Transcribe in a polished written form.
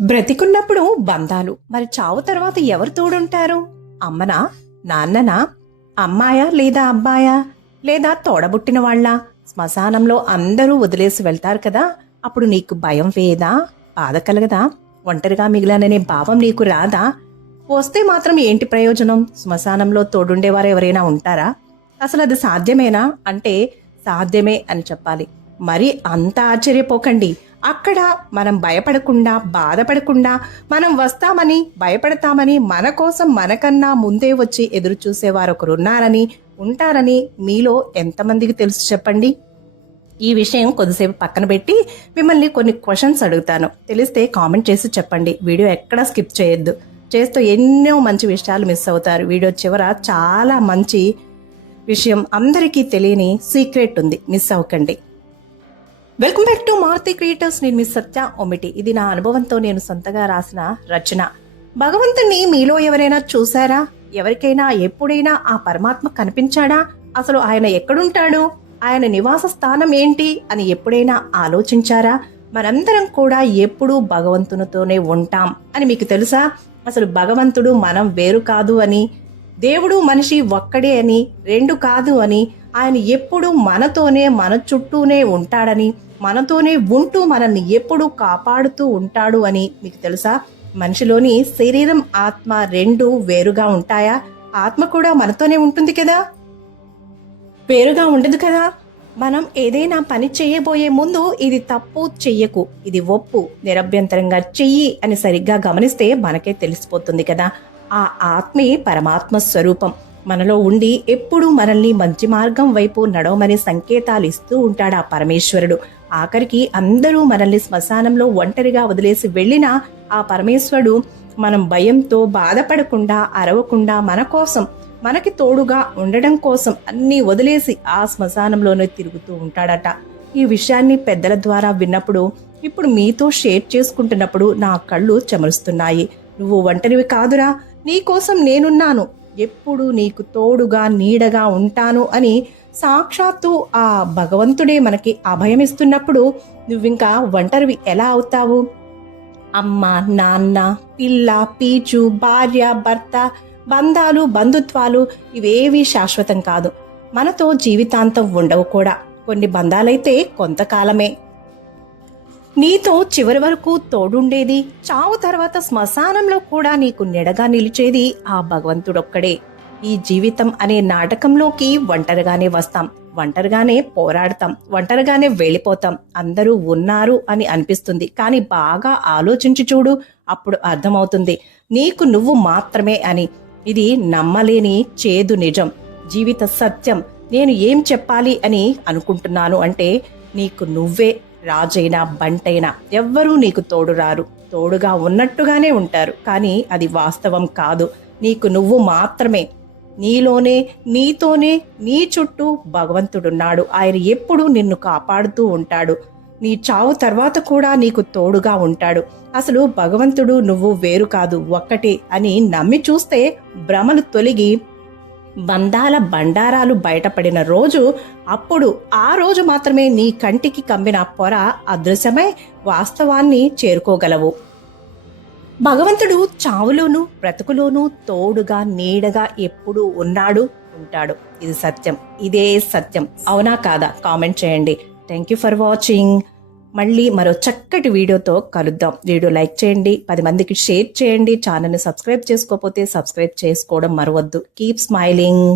బ్రతికున్నప్పుడు బంధాలు, మరి చావు తర్వాత ఎవరు తోడుంటారు? అమ్మనా, నాన్ననా, అమ్మాయా లేదా అబ్బాయా, లేదా తోడబుట్టిన వాళ్ళ? శ్మశానంలో అందరూ వదిలేసి వెళ్తారు కదా, అప్పుడు నీకు భయం వేయదా? బాధ కలగదా? ఒంటరిగా మిగిలాననే భావం నీకు రాదా? వస్తే మాత్రం ఏంటి ప్రయోజనం? శ్మశానంలో తోడుండేవారు ఎవరైనా ఉంటారా? అసలు అది సాధ్యమేనా అంటే సాధ్యమే అని చెప్పాలి. మరి అంత ఆశ్చర్యపోకండి. అక్కడ మనం భయపడకుండా, బాధపడకుండా, మనం వస్తామని, భయపడతామని, మన కోసం మనకన్నా ముందే వచ్చి ఎదురు చూసేవారు ఒకరున్నారని, ఉంటారని మీలో ఎంతమందికి తెలుసు చెప్పండి? ఈ విషయం కొద్దిసేపు పక్కన పెట్టి మిమ్మల్ని కొన్ని క్వశ్చన్స్ అడుగుతాను. తెలిస్తే కామెంట్ చేసి చెప్పండి. వీడియో ఎక్కడా స్కిప్ చేయొద్దు. చేస్తూ ఎన్నో మంచి విషయాలు మిస్ అవుతారు. వీడియో చివర చాలా మంచి విషయం, అందరికీ తెలియని సీక్రెట్ ఉంది, మిస్ అవ్వకండి. Welcome back to Maruthi creators. నేను మీ సత్య ఒమిటి. ఇది నా అనుభవంతో నేను సొంతగా రాసిన రచన. భగవంతుణ్ణి మీలో ఎవరైనా చూసారా? ఎవరికైనా ఎప్పుడైనా ఆ పరమాత్మ కనిపించాడా? అసలు ఆయన ఎక్కడుంటాడు? ఆయన నివాస స్థానం ఏంటి అని ఎప్పుడైనా ఆలోచించారా? మనందరం కూడా ఎప్పుడూ భగవంతునితోనే ఉంటాం అని మీకు తెలుసా? అసలు భగవంతుడు మనం వేరు కాదు అని, దేవుడు మనిషి ఒక్కడే అని, రెండు కాదు అని, ఆయన ఎప్పుడు మనతోనే, మన చుట్టూనే ఉంటాడని, మనతోనే ఉంటూ మనల్ని ఎప్పుడు కాపాడుతూ ఉంటాడు అని మీకు తెలుసా? మనిషిలోని శరీరం, ఆత్మ రెండు వేరుగా ఉంటాయా? ఆత్మ కూడా మనతోనే ఉంటుంది కదా, వేరుగా ఉండదు కదా. మనం ఏదైనా పని చేయబోయే ముందు ఇది తప్పు చెయ్యకు, ఇది ఒప్పు, నిరభ్యంతరంగా చెయ్యి అని సరిగ్గా గమనిస్తే మనకే తెలిసిపోతుంది కదా. ఆ ఆత్మే పరమాత్మ స్వరూపం. మనలో ఉండి ఎప్పుడూ మనల్ని మంచి మార్గం వైపు నడవమని సంకేతాలు ఇస్తూ ఉంటాడు ఆ పరమేశ్వరుడు. ఆఖరికి అందరూ మనల్ని శ్మశానంలో ఒంటరిగా వదిలేసి వెళ్ళినా ఆ పరమేశ్వరుడు మనం భయంతో బాధపడకుండా, అరవకుండా, మన కోసం, మనకి తోడుగా ఉండడం కోసం అన్నీ వదిలేసి ఆ శ్మశానంలోనే తిరుగుతూ ఉంటాడట. ఈ విషయాన్ని పెద్దల ద్వారా విన్నప్పుడు, ఇప్పుడు మీతో షేర్ చేసుకుంటున్నప్పుడు నా కళ్ళు చెమరుస్తున్నాయి. నువ్వు ఒంటరివి కాదురా, నీకోసం నేనున్నాను, ఎప్పుడు నీకు తోడుగా నీడగా ఉంటాను అని సాక్షాత్తు ఆ భగవంతుడే మనకి అభయమిస్తున్నప్పుడు నువ్వింకా ఒంటరివి ఎలా అవుతావు? అమ్మ, నాన్న, పిల్ల, పీచు, భార్య, భర్త, బంధాలు, బంధుత్వాలు ఇవేవీ శాశ్వతం కాదు. మనతో జీవితాంతం ఉండవు కూడా. కొన్ని బంధాలైతే కొంతకాలమే. నీతో చివరి వరకు తోడుండేది, చావు తర్వాత శ్మశానంలో కూడా నీకు నెడగా నిలిచేది ఆ భగవంతుడొక్కడే. ఈ జీవితం అనే నాటకంలోకి ఒంటరిగానే వస్తాం, ఒంటరిగానే పోరాడతాం, ఒంటరిగానే వెళ్ళిపోతాం. అందరూ ఉన్నారు అని అనిపిస్తుంది, కానీ బాగా ఆలోచించి చూడు, అప్పుడు అర్థమవుతుంది నీకు నువ్వు మాత్రమే అని. ఇది నమ్మలేని చేదు నిజం, జీవిత సత్యం. నేను ఏం చెప్పాలి అని అనుకుంటున్నాను అంటే, నీకు నువ్వే రాజైనా బంటైనా ఎవ్వరూ నీకు తోడు రారు. తోడుగా ఉన్నట్టుగానే ఉంటారు, కానీ అది వాస్తవం కాదు. నీకు నువ్వు మాత్రమే. నీలోనే, నీతోనే, నీ చుట్టూ భగవంతుడున్నాడు. ఆయన ఎప్పుడూ నిన్ను కాపాడుతూ ఉంటాడు. నీ చావు తర్వాత కూడా నీకు తోడుగా ఉంటాడు. అసలు భగవంతుడు నువ్వు వేరు కాదు, ఒక్కటే అని నమ్మి చూస్తే భ్రమలు తొలగి బంధాల బండారాలు బయటపడిన రోజు, అప్పుడు ఆ రోజు మాత్రమే నీ కంటికి కమ్మిన పొర అదృశ్యమై వాస్తవాన్ని చేరుకోగలవు. భగవంతుడు చావులోనూ బ్రతుకులోనూ తోడుగా నీడగా ఎప్పుడూ ఉన్నాడు, ఉంటాడు. ఇది సత్యం, ఇదే సత్యం. అవునా కాదా? కామెంట్ చేయండి. Thank you for watching. మళ్ళీ మరో చక్కటి వీడియోతో కలుద్దాం. వీడియో లైక్ చేయండి, 10 మందికి షేర్ చేయండి. ఛానల్ని సబ్స్క్రైబ్ చేసుకోకపోతే సబ్స్క్రైబ్ చేసుకోవడం మరవద్దు. Keep smiling.